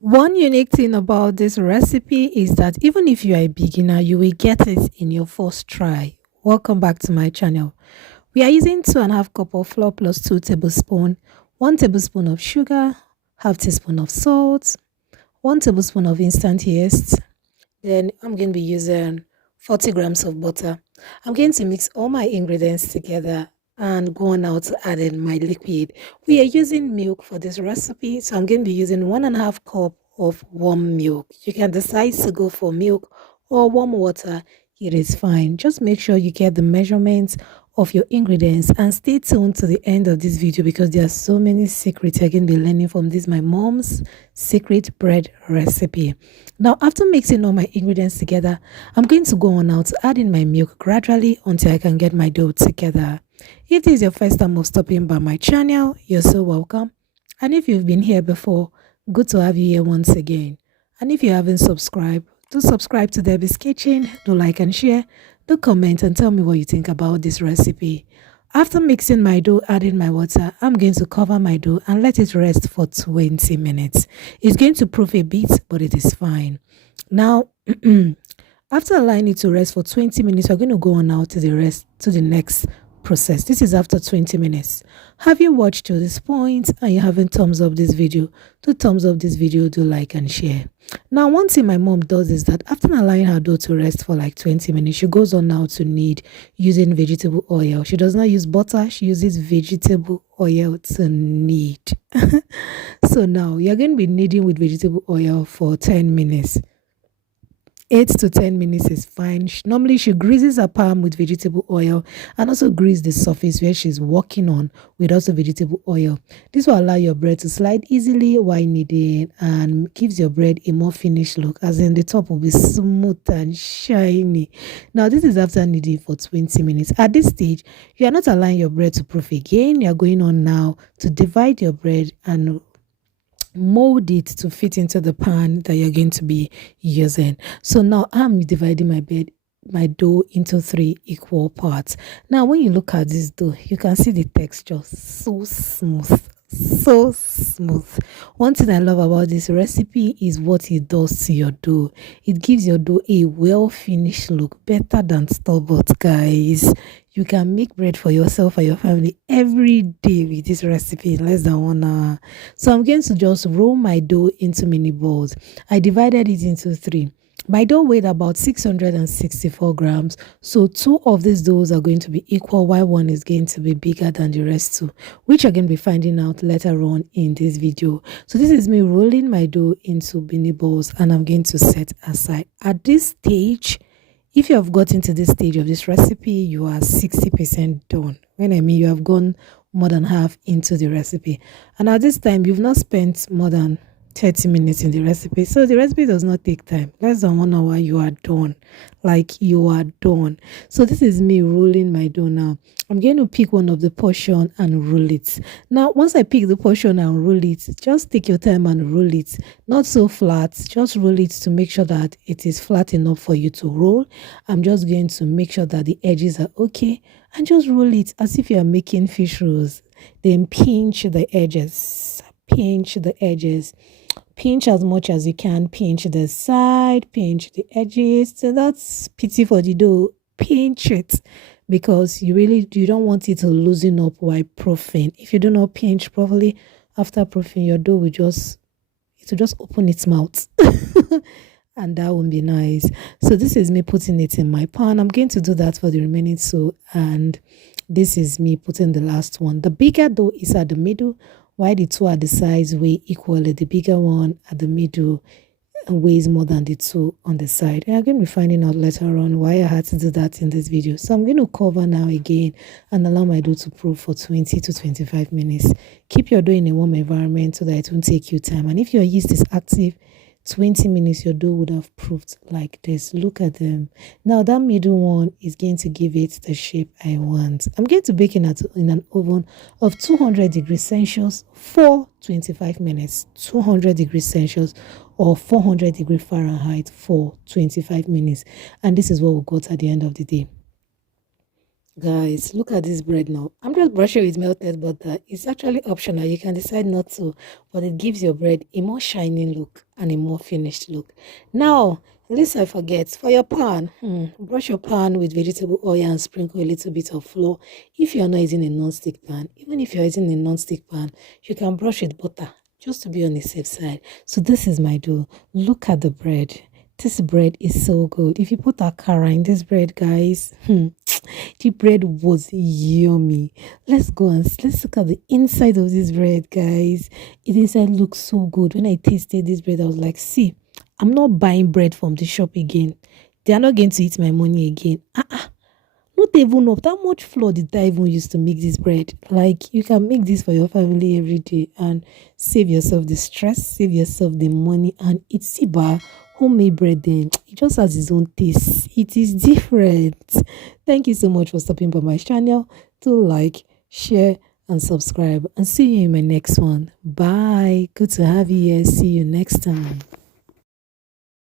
One unique thing about this recipe is that even if you are a beginner, you will get it in your first try. Welcome back to my channel. We are using 2.5 cup of flour plus 2 tablespoons, 1 tablespoon of sugar, half teaspoon of salt, 1 tablespoon of instant yeast. Then I'm going to be using 40 grams of butter. I'm going to mix all my ingredients together and go on now to add in my liquid. We are using milk for this recipe, so I'm going to be using 1.5 cup of warm milk. You can decide to go for milk or warm water. It is fine. Just make sure you get the measurements of your ingredients and stay tuned to the end of this video because there are so many secrets you're going to be learning from this my mom's secret bread recipe. Now after mixing all my ingredients together, I'm going to go on now to add in my milk gradually until I can get my dough together. If this is your first time of stopping by my channel, you're so welcome. And if you've been here before, good to have you here once again. And if you haven't subscribed, do subscribe to Debbie's Kitchen, do like and share, do comment and tell me what you think about this recipe. After mixing my dough, adding my water, I'm going to cover my dough and let it rest for 20 minutes. It's going to proof a bit, but it is fine. Now, after allowing it to rest for 20 minutes, we're going to go on now to the next process. This is after 20 minutes. Have you watched to this point and you haven't thumbs up this video? Do thumbs up this video, do like and share. Now one thing my mom does is that after allowing her dough to rest for like 20 minutes, she goes on now to knead using vegetable oil. She does not use butter, she uses vegetable oil to knead. So now you're going to be kneading with vegetable oil for 10 minutes. 8 to 10 minutes is fine. Normally she greases her palm with vegetable oil and also grease the surface where she's working on with also vegetable oil. This will allow your bread to slide easily while kneading and gives your bread a more finished look, as in the top will be smooth and shiny. Now this is after kneading for 20 minutes. At this stage, you are not allowing your bread to proof again. You are going on now to divide your bread and mold it to fit into the pan that you're going to be using. So now I'm dividing my dough into 3 equal parts. Now when you look at this dough, you can see the texture so smooth, so smooth. One thing I love about this recipe is what it does to your dough. It gives your dough a well finished look, better than store-bought, guys. You can make bread for yourself and your family every day with this recipe in less than 1 hour. So I'm going to just roll my dough into mini balls. I divided it into 3. My dough weighed about 664 grams, so 2 of these doughs are going to be equal while one is going to be bigger than the rest too, which you're going to be finding out later on in this video. So this is me rolling my dough into mini balls and I'm going to set aside. At this stage, if you have gotten to this stage of this recipe, you are 60% done. When I mean you have gone more than half into the recipe. And at this time, you've not spent more than 30 minutes in the recipe. So the recipe does not take time. Less than 1 hour, you are done. Like you are done. So this is me rolling my dough now. I'm going to pick one of the portion and roll it. Now, once I pick the portion and roll it, just take your time and roll it. Not so flat. Just roll it to make sure that it is flat enough for you to roll. I'm just going to make sure that the edges are okay. And just roll it as if you are making fish rolls. Then pinch the edges. Pinch the edges. Pinch as much as you can. Pinch the side, pinch the edges. So that's pity for the dough. Pinch it because you don't want it to loosen up while proofing. If you do not pinch properly after proofing, your dough will just open its mouth. And that won't be nice. So this is me putting it in my pan. I'm going to do that for the remaining 2, and this is me putting the last one. The bigger dough is at the middle, while the 2 at the sides weigh equally. The bigger one at the middle weighs more than the 2 on the side. And I'm going to be finding out later on why I had to do that in this video. So I'm going to cover now again and allow my dough to proof for 20 to 25 minutes. Keep your dough in a warm environment so that it won't take you time. And if your yeast is active, 20 minutes your dough would have proofed like this. Look at them. Now that middle one is going to give it the shape I want. I'm going to bake in an oven of 200 degrees Celsius for 25 minutes. 200 degrees Celsius or 400 degrees Fahrenheit for 25 minutes. And this is what we got at the end of the day. Guys, look at this bread now. I'm just brushing with melted butter. It's actually optional. You can decide not to, but it gives your bread a more shining look and a more finished look. Now, lest I forget, for your pan, brush your pan with vegetable oil and sprinkle a little bit of flour. If you are not using a non-stick pan, even if you're using a non-stick pan, you can brush with butter just to be on the safe side. So this is my dough. Look at the bread. This bread is so good. If you put akara in this bread, guys, the bread was yummy. Let's look at the inside of this bread, guys. It inside looks so good. When I tasted this bread, I was like, see, I'm not buying bread from the shop again. They are not going to eat my money again. Not even of that much flour did I even use to make this bread. Like, you can make this for your family every day and save yourself the stress, save yourself the money, and it's Siba homemade bread. Then it just has its own taste. It is different. Thank you so much for stopping by my channel. Do like, share, and subscribe, and see you in my next one. Bye. Good to have you here. See you next time.